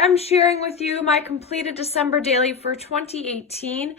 I'm sharing with you my completed December daily for 2018.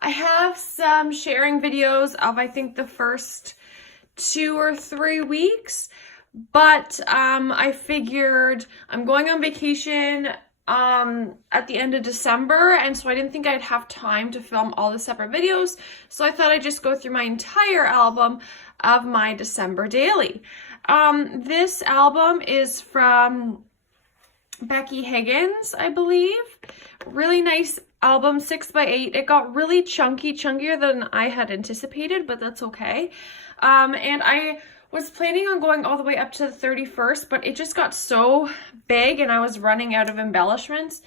I have some sharing videos of I think the first 2 or 3 weeks, but I figured I'm going on vacation at the end of December, and so I didn't think I'd have time to film all the separate videos, so I thought I'd just go through my entire album of my December daily. This album is from Becky Higgins, I believe. Really nice album, 6x8. It got really chunkier than I had anticipated, but that's okay. And I was planning on going all the way up to the 31st, but it just got so big and I was running out of embellishments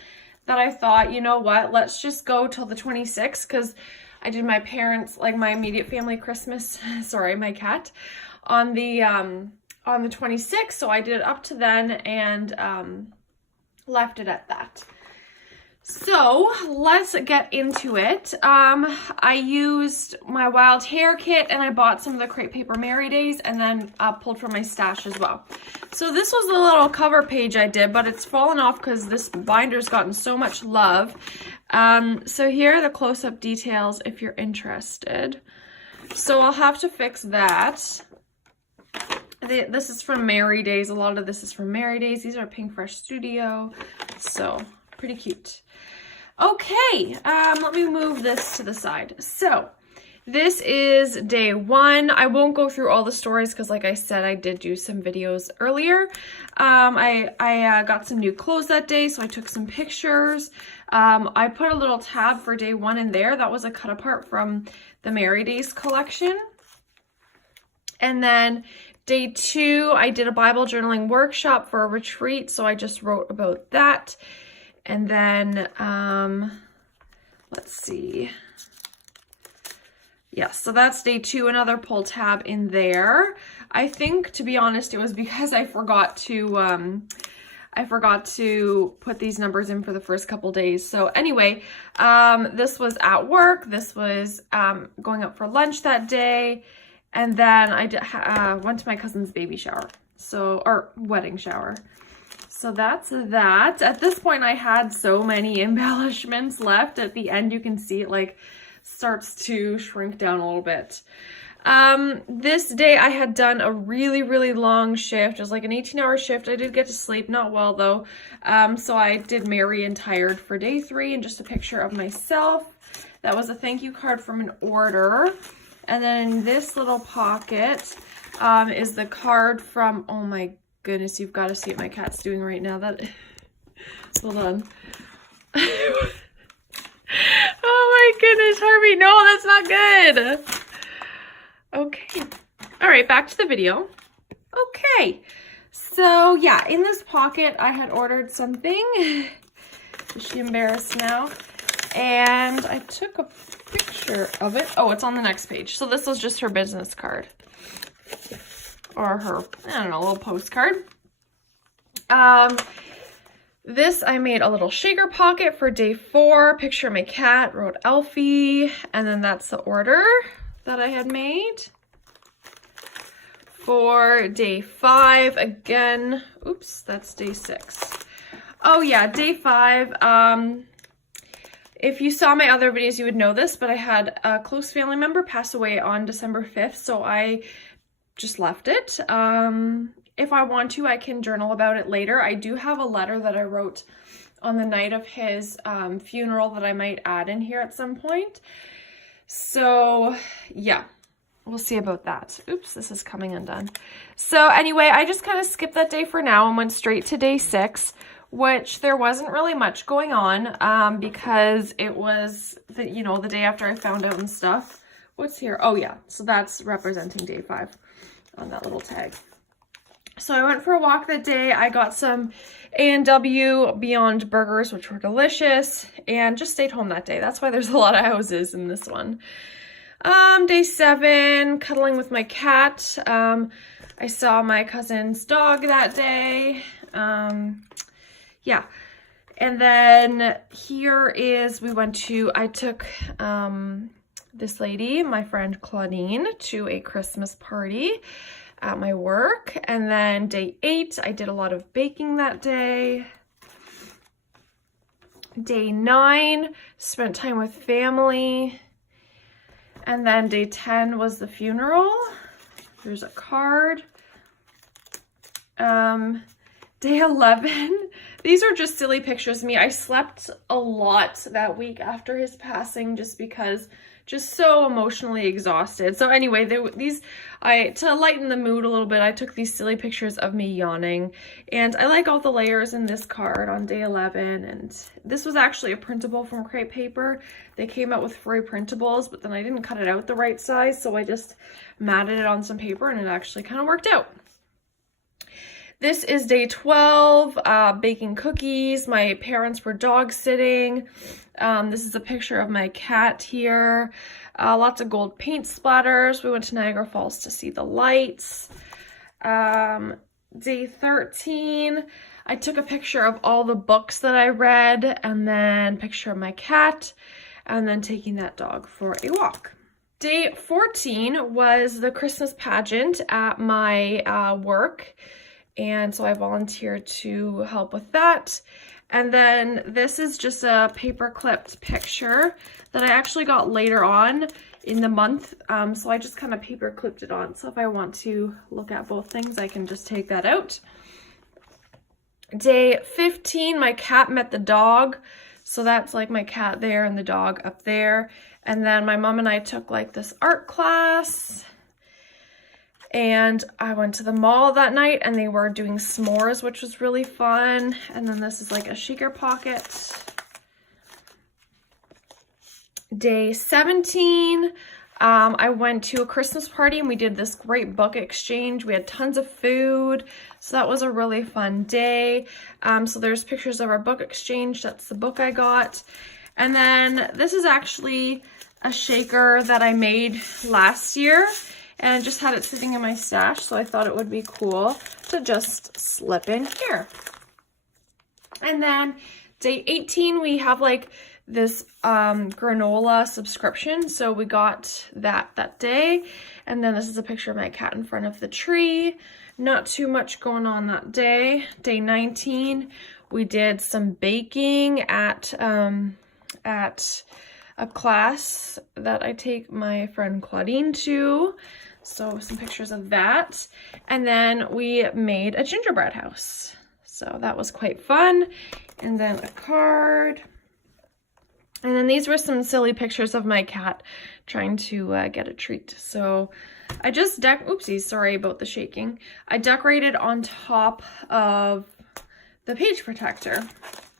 that I thought, you know what, let's just go till the 26th, because I did my parents, like my immediate family Christmas, sorry, my cat, on the 26th, so I did it up to then and left it at that. So let's get into it. I used my wild hair kit and I bought some of the crepe paper Mary Days and then pulled from my stash as well. So this was the little cover page I did, but it's fallen off because this binder's gotten so much love. So here are the close-up details if you're interested. So I'll have to fix that. This is from Mary Days. A lot of this is from Mary Days. These are Pink Fresh Studio. So pretty cute. Okay, let me move this to the side. So this is day 1. I won't go through all the stories because like I said, I did do some videos earlier. I got some new clothes that day, so I took some pictures. I put a little tab for day 1 in there. That was a cut apart from the Mary Days collection. And then day 2, I did a Bible journaling workshop for a retreat, so I just wrote about that. And then, let's see. Yeah, so that's day 2, another pull tab in there. I think, to be honest, it was because I forgot to put these numbers in for the first couple days. So anyway, this was at work. This was going out for lunch that day. And then I went to my cousin's baby shower, or wedding shower. So that's that. At this point, I had so many embellishments left. At the end, you can see it like starts to shrink down a little bit. This day, I had done a really long shift. It was like an 18-hour shift. I did get to sleep, not well though. So I did Merry and Tired for day 3, and just a picture of myself. That was a thank you card from an order. And then in this little pocket is the card from, oh my goodness, you've got to see what my cat's doing right now. Hold on. Oh my goodness, Harvey, no, that's not good. Okay. All right, back to the video. Okay. So yeah, in this pocket, I had ordered something. Is she embarrassed now? And I took a picture of it. Oh, it's on the next page. So this was just her business card. Or her, I don't know, little postcard. This I made a little shaker pocket for day 4. Picture of my cat, wrote Elfie, and then that's the order that I had made. For day 5, again, oops, that's day 6. Oh yeah, day 5, if you saw my other videos, you would know this, but I had a close family member pass away on December 5th, so I just left it. If I want to, I can journal about it later. I do have a letter that I wrote on the night of his funeral that I might add in here at some point. So yeah, we'll see about that. Oops, this is coming undone. So anyway, I just kind of skipped that day for now and went straight to day 6, which there wasn't really much going on because it was the day after I found out and stuff. What's here? Oh yeah, so that's representing day 5 on that little tag. So I went for a walk that day. I got some A&W Beyond burgers, which were delicious, and just stayed home that day. That's why there's a lot of houses in this one. Day 7, cuddling with my cat. I saw my cousin's dog that day. Yeah. And then here is, I took this lady, my friend Claudine, to a Christmas party at my work. And then day 8, I did a lot of baking that day. Day 9, spent time with family. And then day 10 was the funeral. There's a card. Day 11, these are just silly pictures of me. I slept a lot that week after his passing just because just so emotionally exhausted. So anyway, to lighten the mood a little bit, I took these silly pictures of me yawning. And I like all the layers in this card on day 11. And this was actually a printable from crepe paper. They came out with free printables, but then I didn't cut it out the right size. So I just matted it on some paper and it actually kind of worked out. This is day 12, baking cookies. My parents were dog sitting. This is a picture of my cat here. Lots of gold paint splatters. We went to Niagara Falls to see the lights. Day 13, I took a picture of all the books that I read, and then a picture of my cat, and then taking that dog for a walk. Day 14 was the Christmas pageant at my work. And so I volunteered to help with that. And then this is just a paper clipped picture that I actually got later on in the month. So I just kind of paper clipped it on. So if I want to look at both things, I can just take that out. Day 15, my cat met the dog. So that's like my cat there and the dog up there. And then my mom and I took like this art class. And I went to the mall that night and they were doing s'mores, which was really fun. And then this is like a shaker pocket. Day 17, I went to a Christmas party and we did this great book exchange. We had tons of food. So that was a really fun day. So there's pictures of our book exchange. That's the book I got. And then this is actually a shaker that I made last year. And I just had it sitting in my stash, so I thought it would be cool to just slip in here. And then day 18, we have like this granola subscription, so we got that day. And then this is a picture of my cat in front of the tree. Not too much going on that day. Day 19, we did some baking at a class that I take my friend Claudine to. So some pictures of that. And then we made a gingerbread house. So that was quite fun. And then a card. And then these were some silly pictures of my cat trying to get a treat. So I just oopsies, sorry about the shaking. I decorated on top of the page protector,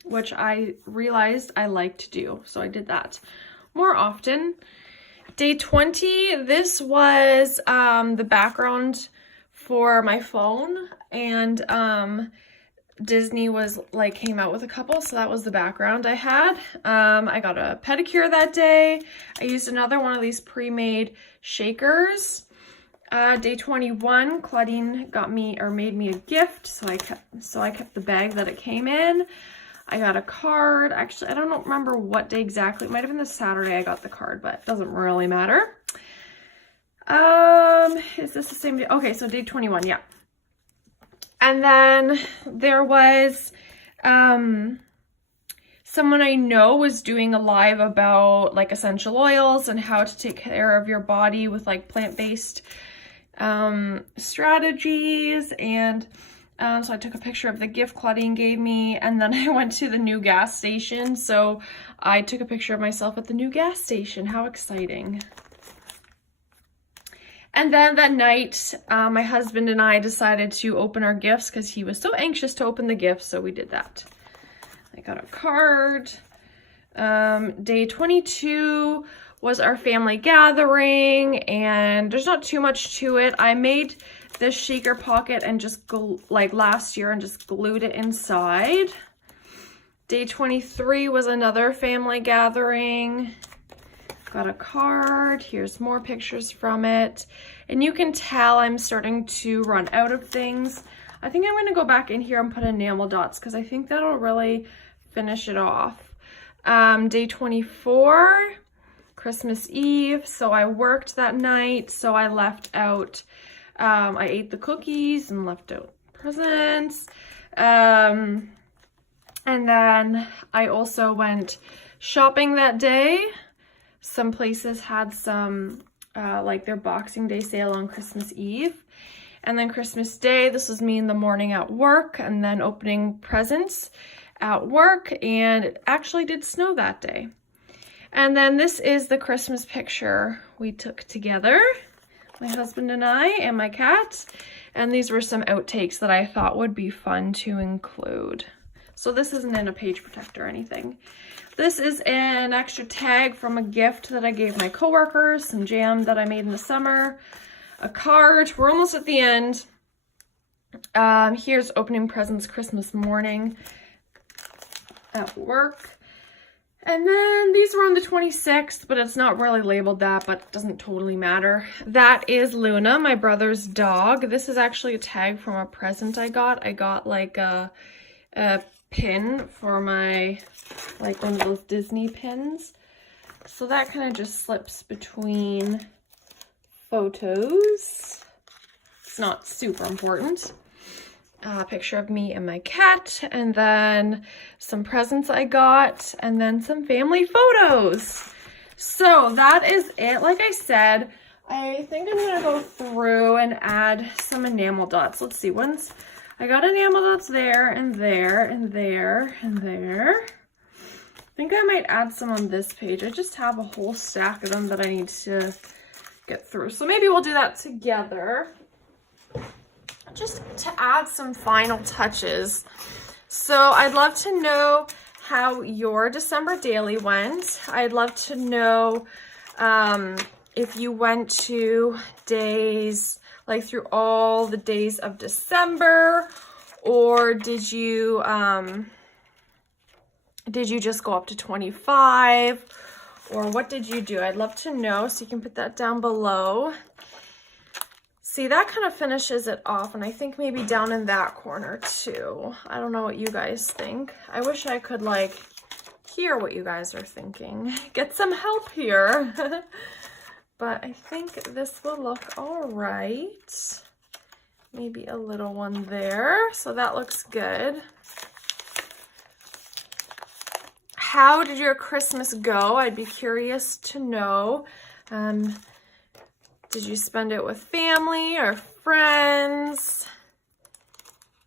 which I realized I like to do. So I did that more often. Day 20, this was the background for my phone, and Disney came out with a couple, so that was the background I had. I got a pedicure that day. I used another one of these pre-made shakers. Day 21, Claudine made me a gift, so I kept the bag that it came in. I got a card. Actually, I don't remember what day exactly. It might have been the Saturday I got the card, but it doesn't really matter. Is this the same day? Okay, so day 21, yeah. And then there was someone I know was doing a live about like essential oils and how to take care of your body with like plant-based strategies. And so I took a picture of the gift Claudine gave me, and then I went to the new gas station. So I took a picture of myself at the new gas station. How exciting. And then that night, my husband and I decided to open our gifts because he was so anxious to open the gifts, so we did that. I got a card. Day 22 was our family gathering, and there's not too much to it. I made this shaker pocket and just last year and just glued it inside. Day 23 was another family gathering. Got a card. Here's more pictures from it. And you can tell I'm starting to run out of things. I think I'm going to go back in here and put enamel dots because I think that'll really finish it off. Day 24, Christmas Eve. So I worked that night. So I left out, I ate the cookies and left out presents. And then I also went shopping that day. Some places had some, like their Boxing Day sale on Christmas Eve. And then Christmas Day, this was me in the morning at work, and then opening presents at work, and it actually did snow that day. And then this is the Christmas picture we took together, my husband and I and my cat. And these were some outtakes that I thought would be fun to include. So this isn't in a page protector or anything. This is an extra tag from a gift that I gave my coworkers, some jam that I made in the summer, a card. We're almost at the end. Here's opening presents Christmas morning at work. And then these were on the 26th, but it's not really labeled that, but it doesn't totally matter. That is Luna, my brother's dog. This is actually a tag from a present I got. I got like a pin for my, like one of those Disney pins. So that kind of just slips between photos. It's not super important. A picture of me and my cat, and then some presents I got, and then some family photos. So that is it. Like I said, I think I'm gonna go through and add some enamel dots. Let's see, I got enamel dots there and there and there and there. I think I might add some on this page. I just have a whole stack of them that I need to get through. So maybe we'll do that together, just to add some final touches. So I'd love to know how your December daily went. I'd love to know if you went to days, like through all the days of December, or did you just go up to 25, or what did you do? I'd love to know, so you can put that down below. See, that kind of finishes it off, and I think maybe down in that corner too. I don't know what you guys think. I wish I could like hear what you guys are thinking. Get some help here. But I think this will look all right. Maybe a little one there, so that looks good. How did your Christmas go? I'd be curious to know. Did you spend it with family or friends?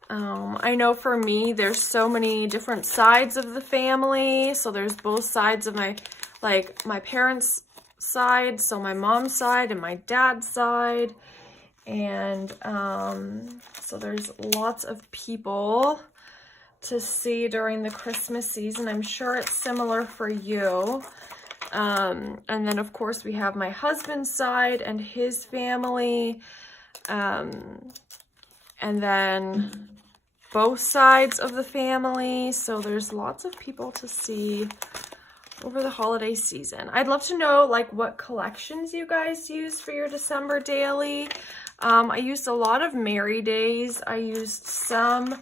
I know for me, there's so many different sides of the family. So there's both sides of my parents' side, so my mom's side and my dad's side. And so there's lots of people to see during the Christmas season. I'm sure it's similar for you. And then of course we have my husband's side and his family, and then both sides of the family. So there's lots of people to see over the holiday season. I'd love to know like what collections you guys use for your December daily. I used a lot of Merry Days. I used some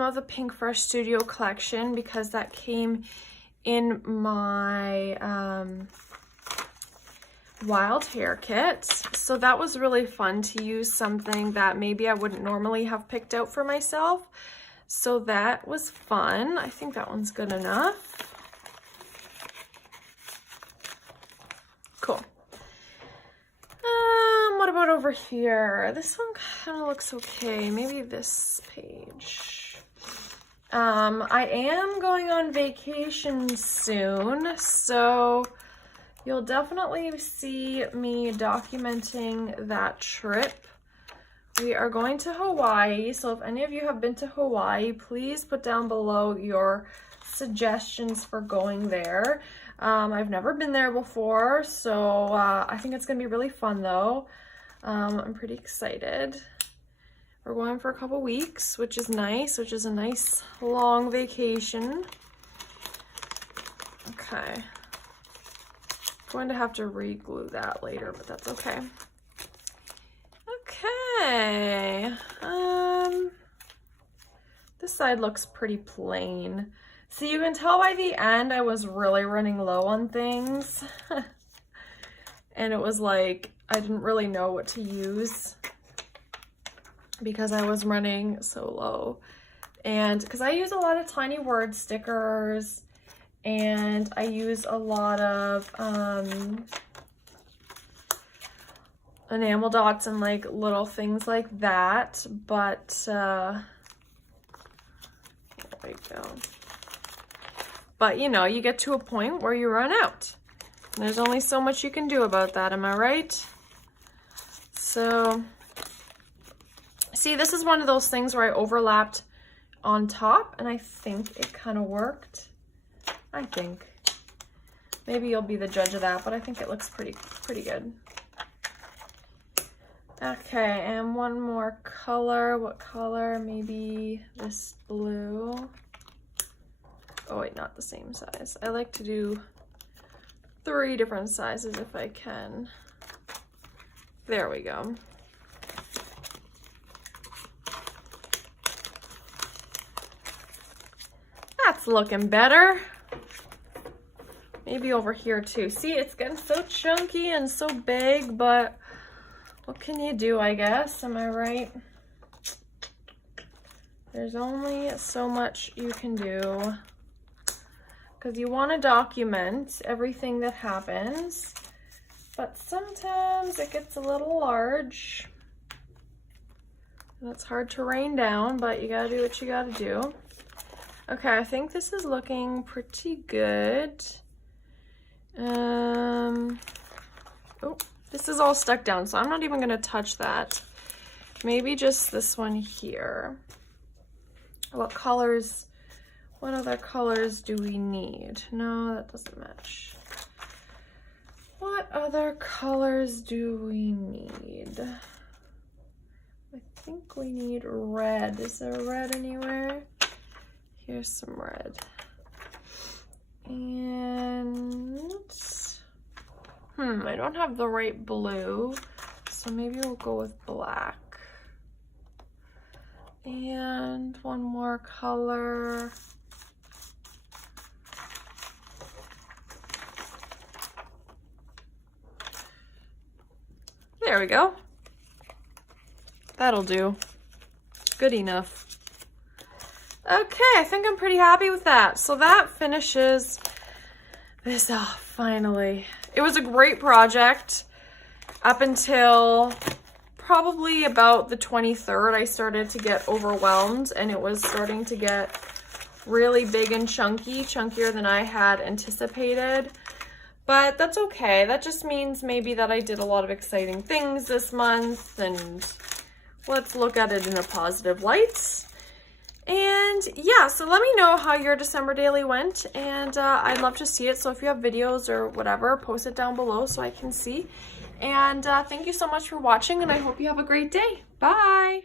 of the Pink Fresh Studio collection because that came in my Wild Hare kit. So that was really fun to use something that maybe I wouldn't normally have picked out for myself. So that was fun. I think that one's good enough. Cool. What about over here? This one kind of looks okay. Maybe this page. I am going on vacation soon, so you'll definitely see me documenting that trip. We are going to Hawaii, so if any of you have been to Hawaii, please put down below your suggestions for going there. I've never been there before, so I think it's gonna be really fun though. I'm pretty excited. We're going for a couple weeks, which is nice, which is a nice long vacation. Okay. Going to have to re-glue that later, but that's okay. Okay. This side looks pretty plain. So you can tell by the end I was really running low on things. And it was like, I didn't really know what to use. because I was running so low. And because I use a lot of tiny word stickers, and I use a lot of enamel dots and like little things like that, but there we go. But you know, you get to a point where you run out. And there's only so much you can do about that, am I right? So, see, this is one of those things where I overlapped on top, and I think it kind of worked. I think. Maybe you'll be the judge of that, but I think it looks pretty good. Okay, and one more color. What color? Maybe this blue. Oh wait, not the same size. I like to do 3 different sizes if I can. There we go. That's looking better. Maybe over here too. See, it's getting so chunky and so big, but what can you do, I guess? Am I right? There's only so much you can do, because you want to document everything that happens, but sometimes it gets a little large and it's hard to rain down, but you gotta do what you gotta do. Okay, I think this is looking pretty good. Oh, this is all stuck down, so I'm not even gonna touch that. Maybe just this one here. What colors, what other colors do we need? No, that doesn't match. What other colors do we need? I think we need red. Is there red anywhere? Here's some red. And I don't have the right blue, so maybe we'll go with black. And one more color. There we go. That'll do. Good enough. Okay, I think I'm pretty happy with that. So that finishes this off, finally. It was a great project up until probably about the 23rd. I started to get overwhelmed, and it was starting to get really big and chunky, chunkier than I had anticipated. But that's okay. That just means maybe that I did a lot of exciting things this month, and let's look at it in a positive light. And yeah, so let me know how your December daily went, and I'd love to see it. So if you have videos or whatever, post it down below so I can see. And thank you so much for watching, and I hope you have a great day. Bye!